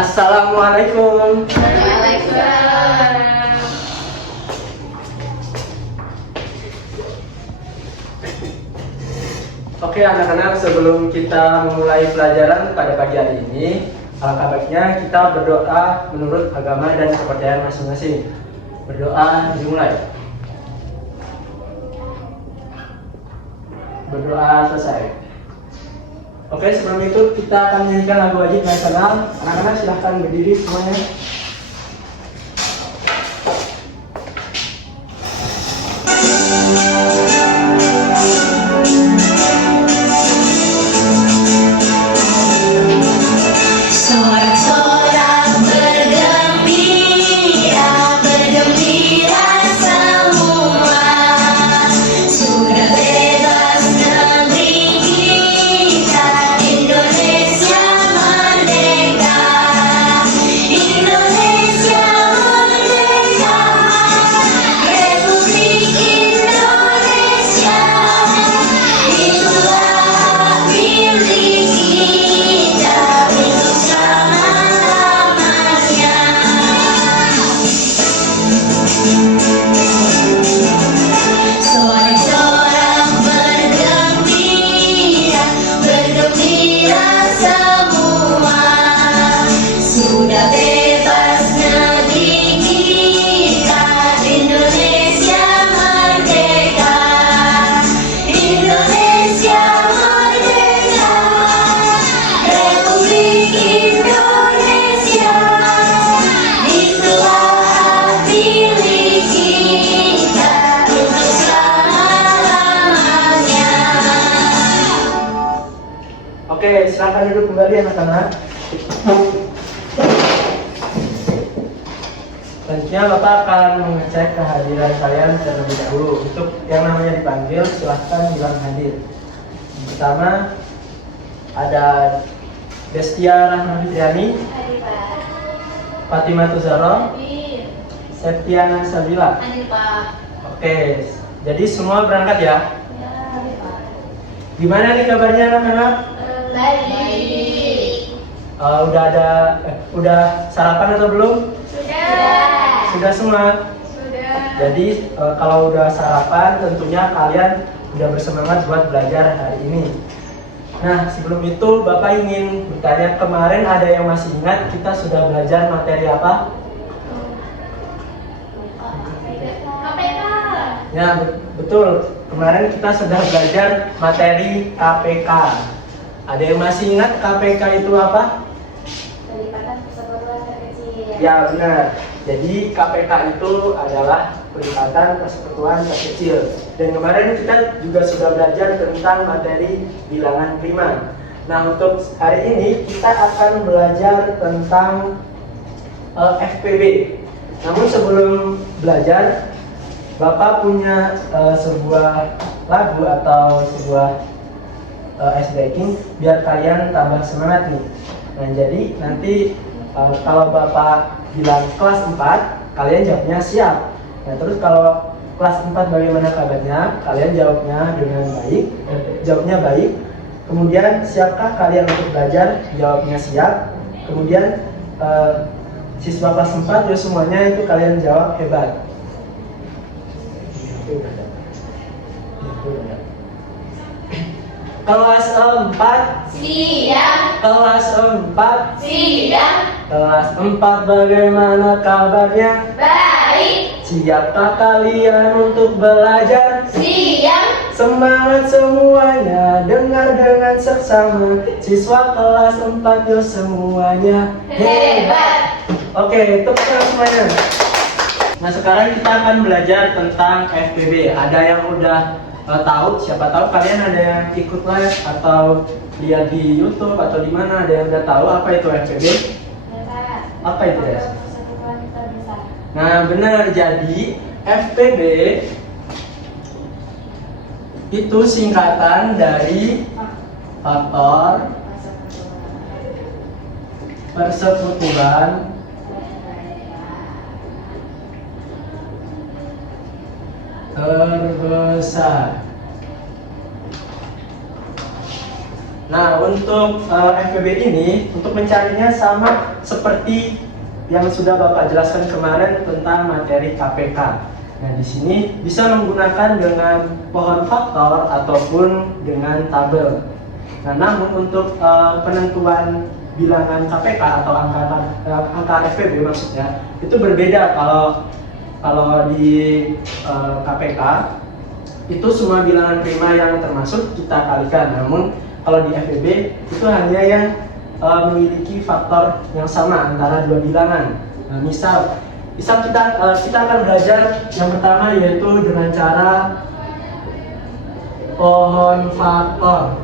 Assalamualaikum. Waalaikumsalam. Oke anak-anak, sebelum kita memulai pelajaran pada pagi hari ini, alangkah baiknya kita berdoa menurut agama dan kepercayaan masing-masing. Berdoa dimulai. Berdoa selesai. Oke, sebelum itu kita akan menyanyikan lagu wajib nasional. Anak-anak silahkan berdiri semuanya. Sorak-sorak bergembira, bergembira semua. Sudah bebas negeri kita, Indonesia merdeka. Indonesia merdeka, Republik Indonesia. Itulah hak milik kita untuk selama-lamanya. Sorak-sorak bergembira, bergembira semua. Sudah bebas negeri kita, Indonesia merdeka. Indonesia merdeka, Republik Indonesia. Itulah hak milik kita untuk selama-lamanya. Oke, silakan duduk kembali anak-anak. Selanjutnya Bapak akan mengecek kehadiran kalian terlebih dahulu. Untuk yang namanya dipanggil, silahkan bilang hadir. Yang pertama ada Destia Rahma Fitriani, Hadir Pak. Fatimah Tuzaro, Hadir. Septiana Sabila. Hadir Pak. Oke, jadi semua berangkat ya. Ya, hadir Pak. Gimana nih kabarnya anak-anak? Baik. Udah sarapan atau belum? Sudah. Sudah semua. Sudah. Jadi kalau udah sarapan tentunya kalian udah bersemangat buat belajar hari ini. Nah sebelum itu Bapak ingin bertanya, kemarin ada yang masih ingat kita sudah belajar materi apa? KPK. Ya betul, kemarin kita sudah belajar materi KPK. Ada yang masih ingat KPK itu apa? Perlipatan persekutuan terkecil. Ya benar. Jadi KPK itu adalah perlipatan persekutuan terkecil. Dan kemarin kita juga sudah belajar tentang materi bilangan prima. Nah untuk hari ini kita akan belajar tentang FPB. Namun sebelum belajar, Bapak punya sebuah lagu atau sebuah ice breaking biar kalian tambah semangat nih. Nah jadi nanti kalau Bapak bilang kelas 4, kalian jawabnya siap. Nah terus kalau kelas 4 bagaimana kabarnya? Kalian jawabnya dengan baik, jawabnya baik. Kemudian siapkah kalian untuk belajar? Jawabnya siap. Kemudian siswa kelas 4 ya semuanya itu kalian jawab hebat. Kelas 4, Siap. kelas 4, Siap. kelas 4 bagaimana kabarnya? Baik. Siapkah kalian untuk belajar? Siap. Semangat semuanya, dengar dengan seksama. Siswa kelas 4 yo semuanya Hebat. Oke, tepuk tangan semuanya. Nah sekarang kita akan belajar tentang FPB. Ada yang udah tahu, siapa tahu kalian ada yang ikut live atau lihat di YouTube atau di mana, ada yang udah tahu apa itu FPB? Hebat. Apa itu ya? Persekutuan terbesar. Nah benar, jadi FPB itu singkatan dari faktor persekutuan terbesar. Nah, untuk FPB ini, untuk mencarinya sama seperti yang sudah Bapak jelaskan kemarin tentang materi KPK. Nah, di sini bisa menggunakan dengan pohon faktor ataupun dengan tabel. Nah, namun untuk penentuan bilangan KPK atau angka FPB maksudnya, itu berbeda kalau di KPK itu semua bilangan prima yang termasuk kita kalikan. Namun kalau di FEB itu hanya yang memiliki faktor yang sama antara dua bilangan. Nah, misal kita akan belajar yang pertama yaitu dengan cara pohon faktor.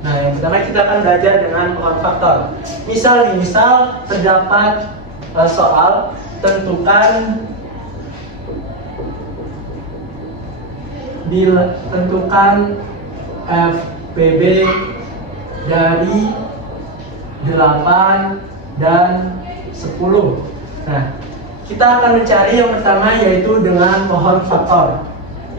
Nah, yang pertama kita akan belajar dengan pohon faktor. Misal terdapat soal tentukan FPB dari 8 dan 10. Nah, kita akan mencari yang pertama yaitu dengan pohon faktor.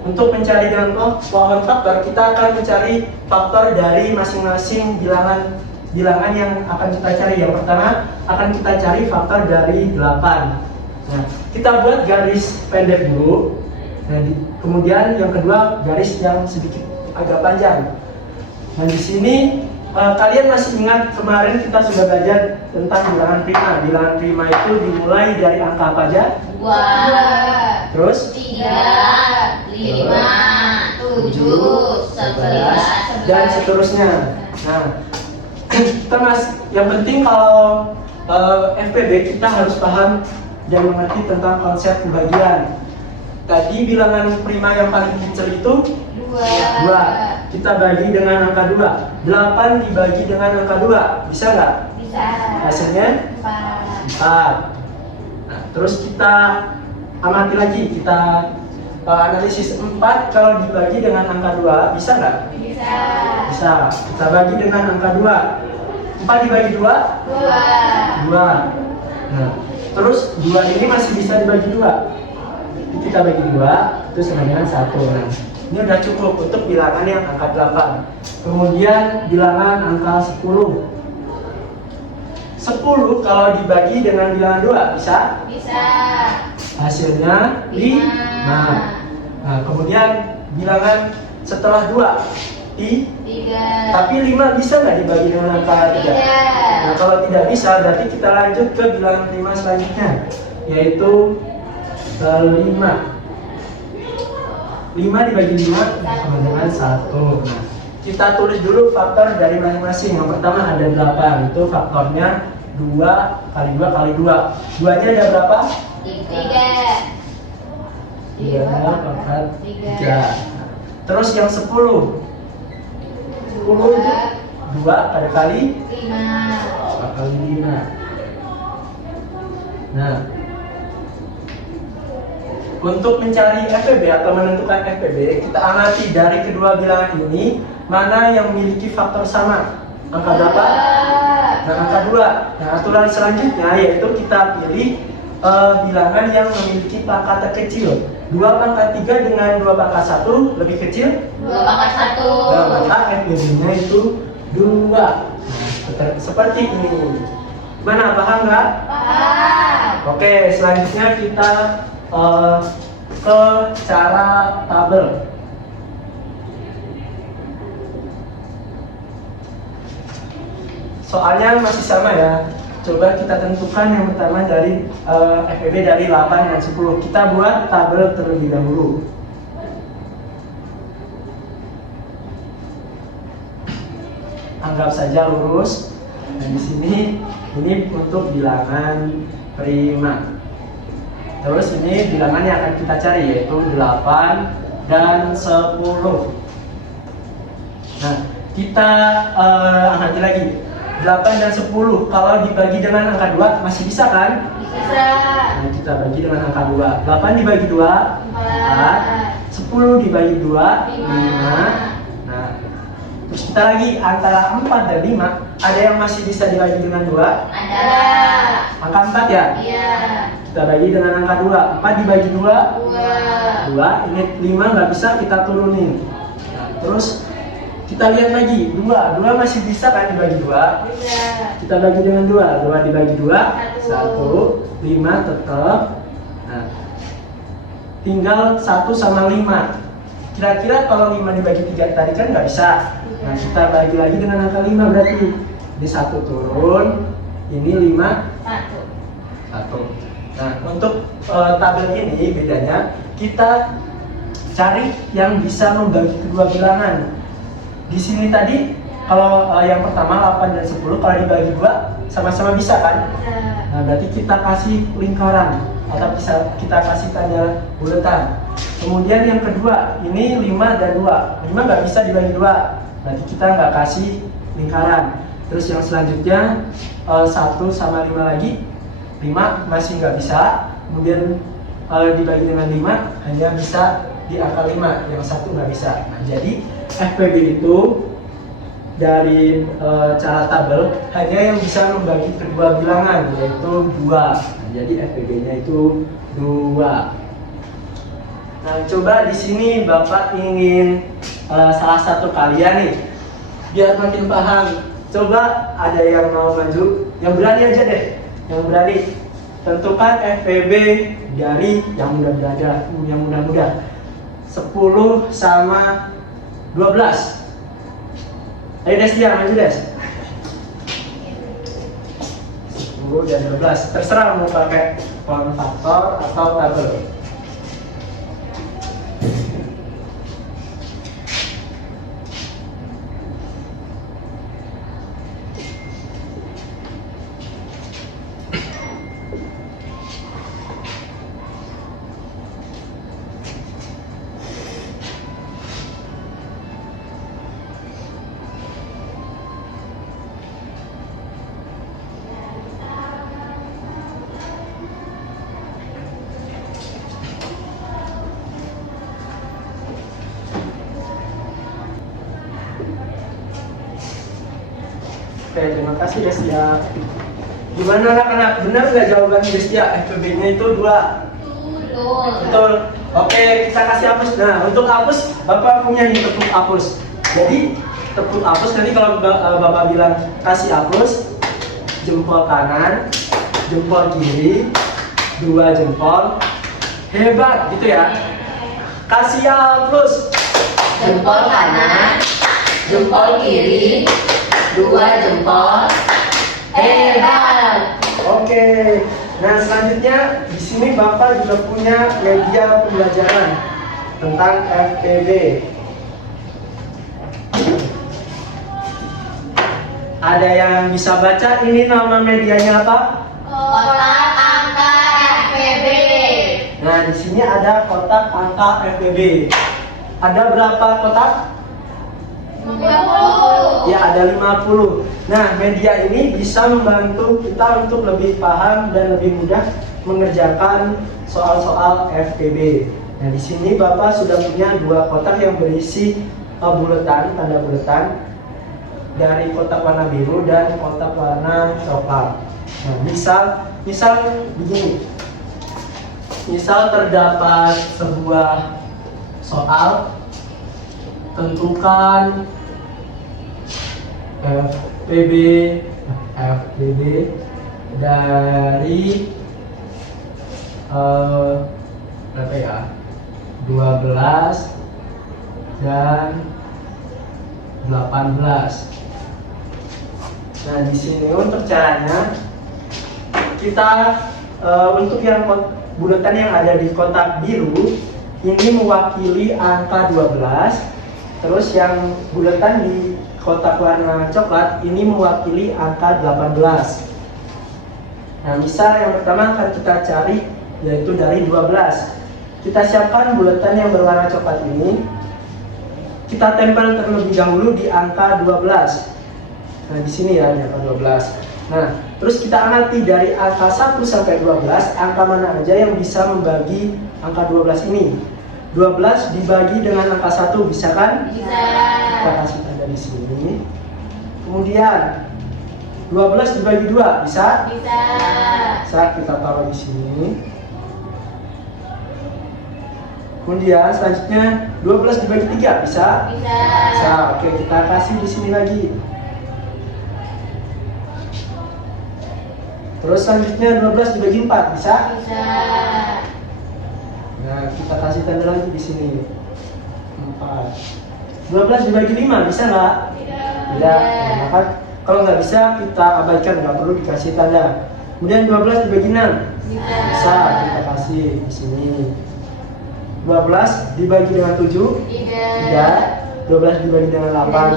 Untuk mencari dengan pohon faktor, kita akan mencari faktor dari masing-masing bilangan yang akan kita cari. Yang pertama akan kita cari faktor dari 8. Nah, kita buat garis pendek dulu. Nah, kemudian yang kedua garis yang sedikit agak panjang. Nah, di sini kalian masih ingat kemarin kita sudah belajar tentang bilangan prima. Bilangan prima itu dimulai dari angka apa aja? 2, Terus 3, 5, 7, 11, dan seterusnya. Nah, yang penting kalau FPB kita harus paham dan mengerti tentang konsep pembagian. Tadi bilangan prima yang paling kecil itu 2. Kita bagi dengan angka 2. 8 dibagi dengan angka 2. Bisa nggak? Bisa. Hasilnya 4. Nah, terus kita amati lagi. Kita analisis 4 kalau dibagi dengan angka 2. Bisa nggak? Bisa. Bisa. Kita bagi dengan angka 2. 4 dibagi 2? 2. Nah, terus 2 ini masih bisa dibagi 2. Kita bagi 2 itu sama dengan 1. Nah, ini udah cukup untuk bilangan yang angka 8. Kemudian bilangan angka 10. 10 kalau dibagi dengan bilangan 2 bisa? Bisa. Hasilnya 5. Nah, kemudian bilangan setelah 2 3. tapi 5 bisa nggak dibagi dengan angka 3? Nah, kalau tidak bisa berarti kita lanjut ke bilangan prima selanjutnya, yaitu 5 dibagi 5 sama dengan 1. Nah, kita tulis dulu faktor dari masing-masing. Yang pertama ada 8, itu faktornya 2 kali 2 kali 2. 2-nya ada berapa? 3. 2 pangkat 3. Terus yang 10 itu 2 kali 5 kali 5. Nah, untuk mencari FPB atau menentukan FPB, kita amati dari kedua bilangan ini mana yang memiliki faktor sama. Angka berapa? Nah, angka 2. Nah, aturan selanjutnya yaitu kita pilih bilangan yang memiliki pangkat terkecil. 2 pangkat 3 dengan 2 pangkat 1 lebih kecil? 2 pangkat 1. Nah, maka FPB-nya itu 2. Nah, seperti ini. Mana, paham nggak? Paham. Oke, selanjutnya kita ke cara tabel. Soalnya masih sama ya. Coba kita tentukan yang pertama dari FPB dari 8 dan 10. Kita buat tabel terlebih dahulu. Anggap saja lurus. Dan di sini ini untuk bilangan prima. Terus ini bilangan yang akan kita cari yaitu 8 dan 10. Nah, kita amati lagi. 8 dan 10 kalau dibagi dengan angka 2 masih bisa kan? Bisa. Nah, kita bagi dengan angka 2. 8 dibagi 2 4. 10 dibagi 2 5. Nah, terus kita lagi antara 4 dan 5 ada yang masih bisa dibagi dengan 2? Ada. Angka 4 ya? Iya. Kita bagi dengan angka 2. 4 dibagi 2? 2. 2. Ini 5 nggak bisa kita turunin. Nah, terus kita lihat lagi, 2 masih bisa kan dibagi 2? Bisa. Kita bagi dengan 2 dibagi 2, Satu. 1, 5 tetap. Nah, tinggal 1 sama 5. Kira-kira kalau 5 dibagi 3 tadi kan nggak bisa. Nah, kita bagi lagi dengan angka 5 berarti. Ini 1 turun, ini 5, 1. Nah, untuk tabel ini bedanya, kita cari yang bisa membagi kedua bilangan. Di sini tadi kalau yang pertama 8 dan 10 kalau dibagi 2 sama-sama bisa kan? Nah, berarti kita kasih lingkaran atau bisa kita kasih tanda buletan. Kemudian yang kedua, ini 5 dan 2. 5 nggak bisa dibagi 2. Berarti kita nggak kasih lingkaran. Terus yang selanjutnya 1 sama 5 lagi. 5 masih nggak bisa. Kemudian dibagi dengan 5 hanya bisa di angka 5, yang 1 nggak bisa. Nah, jadi FPB itu dari cara tabel hanya yang bisa membagi kedua bilangan, yaitu 2. Nah, jadi FPB-nya itu 2. Nah, coba di sini Bapak ingin salah satu kalian nih biar makin paham. Coba ada yang mau maju, yang berani aja deh, yang berani. Tentukan FPB dari yang mudah-mudah. 10 sama 12. Ayo Destia, maju Des. 10 dan 12. Terserah mau pakai faktor atau tabel. Oke, terima kasih Destia. Gimana anak-anak? Benar nggak jawaban Destia? FPB-nya itu 2. Betul. Oke, kita kasih hapus. Nah, untuk hapus, Bapak punya nih tepuk hapus. Jadi, tepuk hapus nanti kalau Bapak bilang kasih hapus, jempol kanan, jempol kiri, 2 jempol. Hebat, gitu ya. Kasih hapus. Jempol kanan, jempol kiri, 2 jempol. Hebat. Oke. Nah, selanjutnya di sini Bapak juga punya media pembelajaran tentang FPB. Ada yang bisa baca ini nama medianya apa? Kotak angka FPB. Nah, di sini ada kotak angka FPB. Ada berapa kotak? 50. Ya, ada 50. Nah, media ini bisa membantu kita untuk lebih paham dan lebih mudah mengerjakan soal-soal FPB. Nah, di sini Bapak sudah punya 2 kotak yang berisi buletan, tanda buletan dari kotak warna biru dan kotak warna coklat. Nah, misal begini. Misal terdapat sebuah soal, tentukan FPB dari berapa ya? 12 dan 18. Nah, di sini untuk caranya kita untuk yang buletan yang ada di kotak biru ini mewakili angka 12. Terus yang buletan di kotak warna coklat ini mewakili angka 18. Nah, misal yang pertama akan kita cari yaitu dari 12. Kita siapkan buletan yang berwarna coklat ini. Kita tempel terlebih dahulu di angka 12. Nah, di sini ya, di angka 12. Nah, terus kita amati dari angka 1 sampai 12, angka mana aja yang bisa membagi angka 12 ini. 12 dibagi dengan angka 1, bisa kan? Bisa. Kita kasih tanda di sini. Kemudian 12 dibagi 2, bisa? Bisa. Bisa, kita taruh di sini. Kemudian selanjutnya 12 dibagi 3 bisa? Bisa. Bisa. Oke, kita kasih di sini lagi. Terus selanjutnya 12 dibagi 4 bisa? Bisa. Nah, kita kasih tanda lagi di sini. 4. 12 dibagi 5 bisa nggak? Tidak. Nah, maka kalau nggak bisa kita abaikan, nggak perlu dikasih tanda. Kemudian 12 dibagi 6 bisa, kita kasih di sini. 12 dibagi dengan 7 tidak. 12 dibagi dengan 8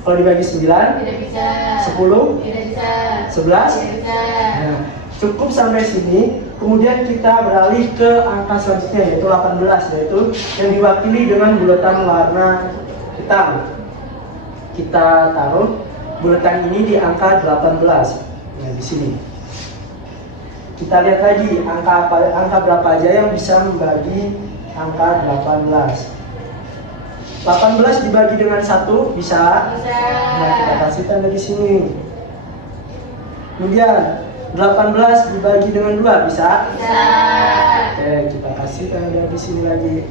kalau dibagi 9 Tidak bisa. 10 Tidak bisa. 11. Tidak bisa. Nah, cukup sampai sini. Kemudian kita beralih ke angka selanjutnya yaitu 18, yaitu yang diwakili dengan bulatan warna hitam. Kita taruh bulatan ini di angka 18. Nah, di sini. Kita lihat lagi angka berapa aja yang bisa membagi angka 18. 18 dibagi dengan 1 bisa? Bisa. Nah, kita kasih tanda di sini. Kemudian 18 dibagi dengan 2 bisa? Bisa. Oke, kita kasih tanda di sini lagi.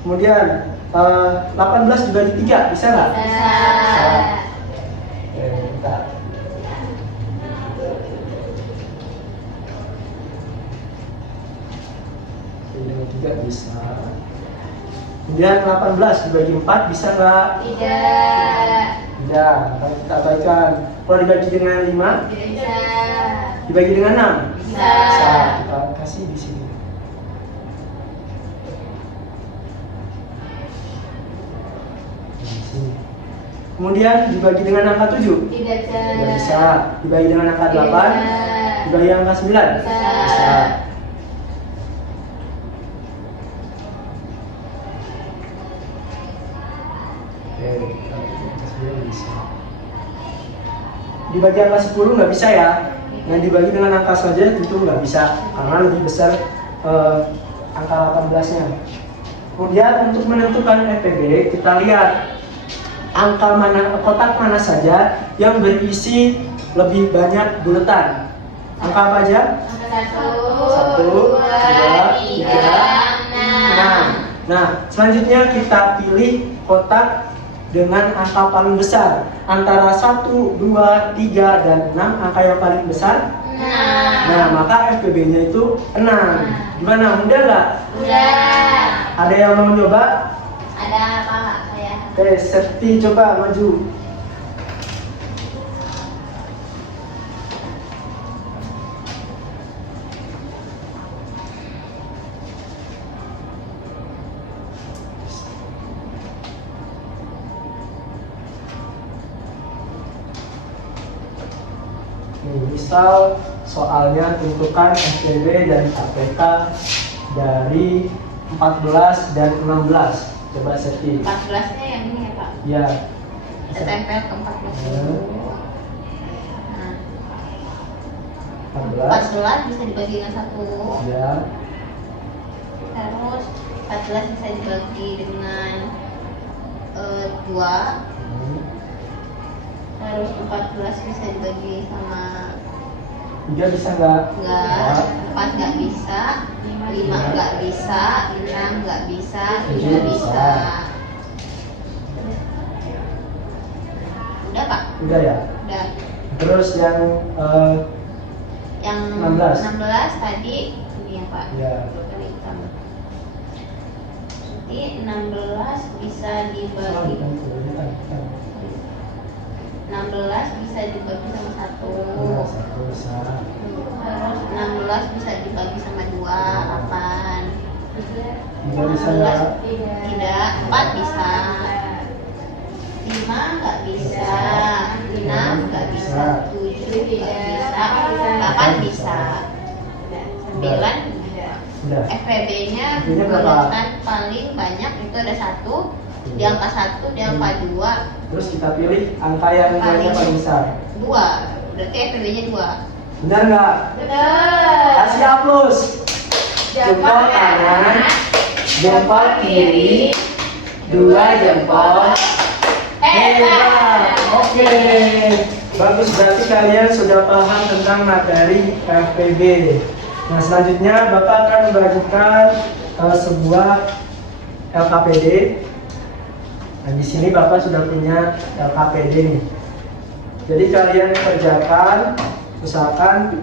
Kemudian 18 dibagi 3 bisa nggak? Bisa. Oke, bentar. Oke, dengan 3 bisa. Kemudian 18 dibagi 4 bisa nggak? Tidak. Tidak, maka kita abaikan. Kalau dibagi dengan 5, Tidak bisa. dibagi dengan 6 Bisa. bisa, kita kasih di sini. Di sini. Kemudian dibagi dengan angka 7 Tidak bisa. tidak bisa. Dibagi dengan angka 8 Tidak bisa. dibagi angka 9 Bisa. Oke, kita bagi angka 9 bisa. Dibagi angka 10 nggak bisa ya. Yang dibagi dengan angka saja tentu nggak bisa karena lebih besar angka 18-nya. Kemudian untuk menentukan FPB kita lihat angka mana, kotak mana saja yang berisi lebih banyak bulatan. Angka apa aja? Angka 1, 2, 3, 6. Nah, selanjutnya kita pilih kotak dengan angka paling besar. Antara 1, 2, 3, dan 6 angka yang paling besar. Nah, maka FPB-nya itu 6. Gimana? Mudah nggak? Udah. Ada yang mau mencoba? Ada apa saya? Oke, Septi coba maju. Misal soalnya tentukan FPB dan KPK dari 14 dan 16. Coba Septi. 14-nya yang ini ya Pak? Ya. Saya tempel ke 14 dulu. Nah, 14. 14 bisa dibagi dengan 1. Ya. Terus 14 bisa dibagi dengan 2. Terus 14 bisa dibagi sama 3 bisa nggak? enggak, 4 nggak bisa, 5 nggak bisa, 6 nggak bisa, 7 7 bisa. Udah Pak? Udah ya. Udah. Terus yang Yang 16. 16 tadi ini ya Pak. Ya. Ini hitam. Jadi 16 bisa dibagi 16 bisa dibagi sama 1. Ya, 1 bisa. Terus 16 bisa dibagi sama 2, 8. 3 bisa nggak? Tidak, 4 bisa. 5 nggak bisa, 6 nggak bisa, 7 nggak bisa, 8 bisa. 9 bisa. Udah. FPB-nya FPB-nya berapa? bulatan paling banyak itu ada 1, di angka 1, di angka 2, Terus kita pilih angka yang nilainya paling besar. 2. Berarti FPB-nya 2. Benar nggak? Benar. Kasih aplaus. Jempol kanan, jempol kiri, 2 jempol. Hebat. Oke. Bagus, berarti kalian sudah paham tentang materi FPB. Nah, selanjutnya Bapak akan membagikan sebuah LKPD. Nah, di sini Bapak sudah punya LKPD nih. Jadi kalian kerjakan, usahakan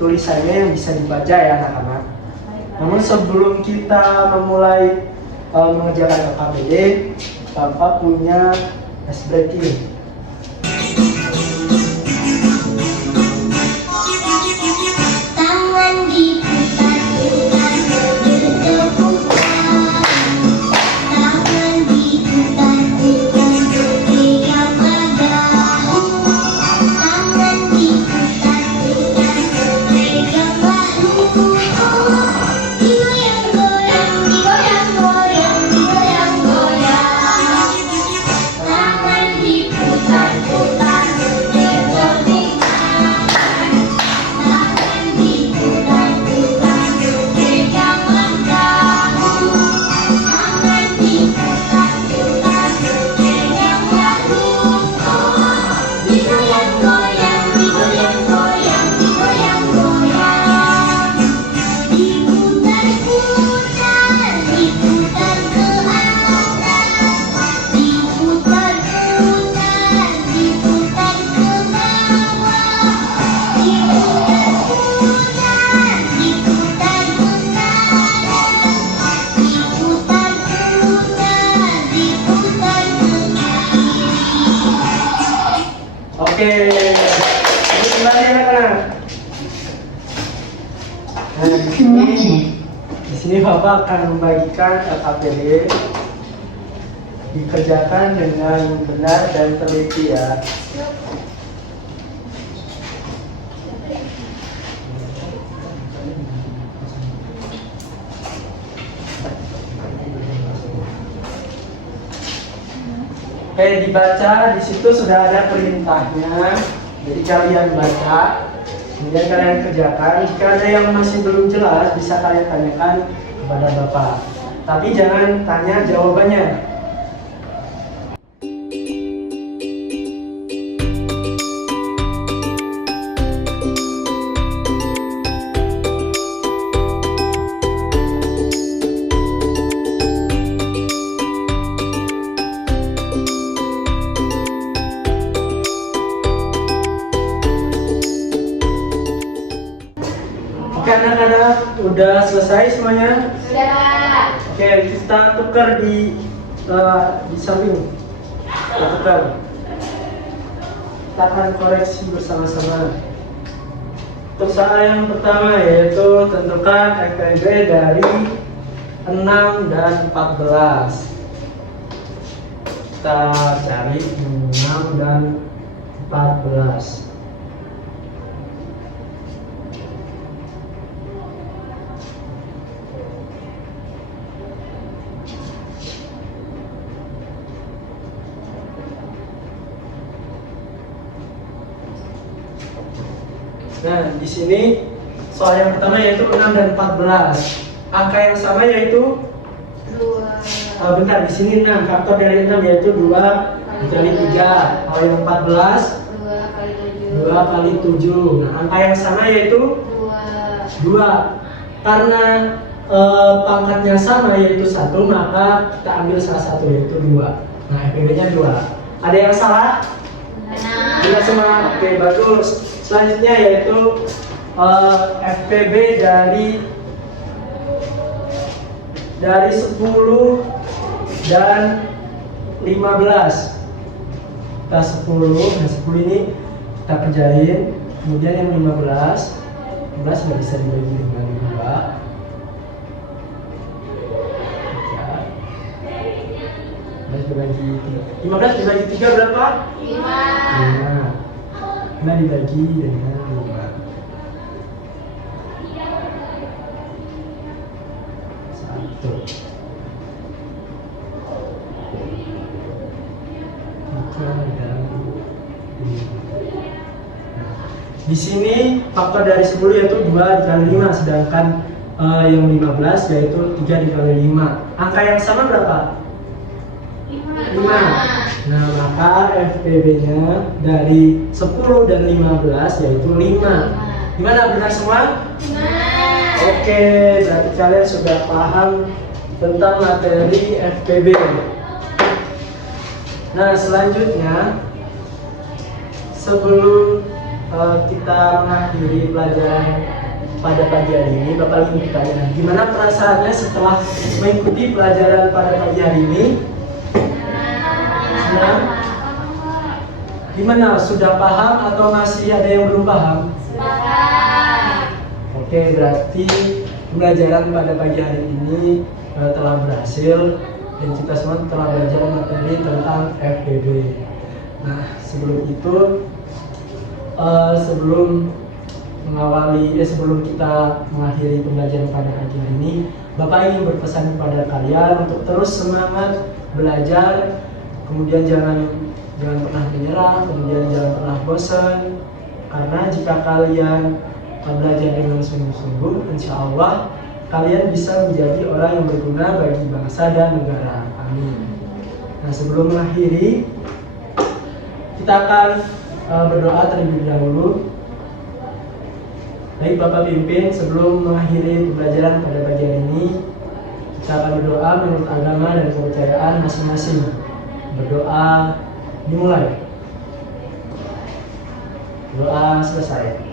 tulisannya yang bisa dibaca ya anak-anak. Namun sebelum kita memulai mengerjakan LKPD, Bapak punya ice breaking. Oke, ini kembali anak-anak. Nah, di sini Bapak akan membagikan LKPD, dikerjakan dengan benar dan teliti ya. Oke, dibaca, di situ sudah ada perintahnya. Jadi kalian baca, kemudian kalian kerjakan. Jika ada yang masih belum jelas, bisa kalian tanyakan kepada Bapak. Tapi jangan tanya jawabannya. Oke anak-anak, udah selesai semuanya? Sudah. Oke, kita tukar di samping. Kita tukar. Kita akan koreksi bersama-sama. Untuk soal yang pertama yaitu tentukan FPB dari 6 dan 14. Kita cari 6 dan 14. Nah, di sini soal yang pertama yaitu 6 dan 14. Angka yang sama yaitu 2. bentar, di sini 6. Faktor dari 6 yaitu 2 dikali 3. Kalau yang 14 2 kali 7. 2 kali 7. Nah, angka yang sama yaitu 2. Karena pangkatnya sama yaitu 1, maka kita ambil salah satu yaitu 2. Nah, FPB-nya 2. Ada yang salah? Benar. Tidak semua. Oke, bagus. Selanjutnya yaitu FPB dari 10 dan 15. Kita 10, nah 10 ini kita kerjain. Kemudian yang 15 sudah bisa dibagi dengan 2. 15 dibagi 3 berapa? 5. Nah, dibagi dengan 5. 1. Di sini faktor dari 10 yaitu 2 dikali 5, sedangkan yang 15 yaitu 3 dikali 5. Angka yang sama berapa? 5. Nah, maka FPB-nya dari 10 dan 15 yaitu 5. Gimana, benar semua? Nah. Oke, berarti kalian sudah paham tentang materi FPB. Nah, selanjutnya sebelum kita mengakhiri pelajaran pada pagi hari ini, Bapak ingin bertanya, gimana perasaannya setelah mengikuti pelajaran pada pagi hari ini? Senang? Gimana? Sudah paham atau masih ada yang belum paham? Oke, berarti pembelajaran pada pagi hari ini telah berhasil dan kita semua telah belajar materi tentang FPB. Nah, sebelum itu, sebelum kita mengakhiri pembelajaran pada pagi hari ini, Bapak ingin berpesan kepada kalian untuk terus semangat belajar, kemudian jangan pernah menyerah, kemudian jangan pernah bosan, karena jika kalian belajar dengan sungguh-sungguh, insya Allah kalian bisa menjadi orang yang berguna bagi bangsa dan negara. Amin. Nah, sebelum mengakhiri, kita akan berdoa terlebih dahulu. Baik Bapak pimpin, sebelum mengakhiri pembelajaran pada pagi hari ini, kita akan berdoa menurut agama dan kepercayaan masing-masing. Berdoa dimulai. Doa selesai.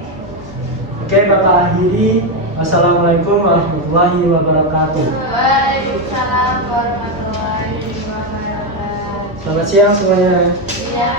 Oke, Bapak akhiri. Wassalamualaikum warahmatullahi wabarakatuh. Waalaikumsalam warahmatullahi wabarakatuh. Selamat siang semuanya. Iya.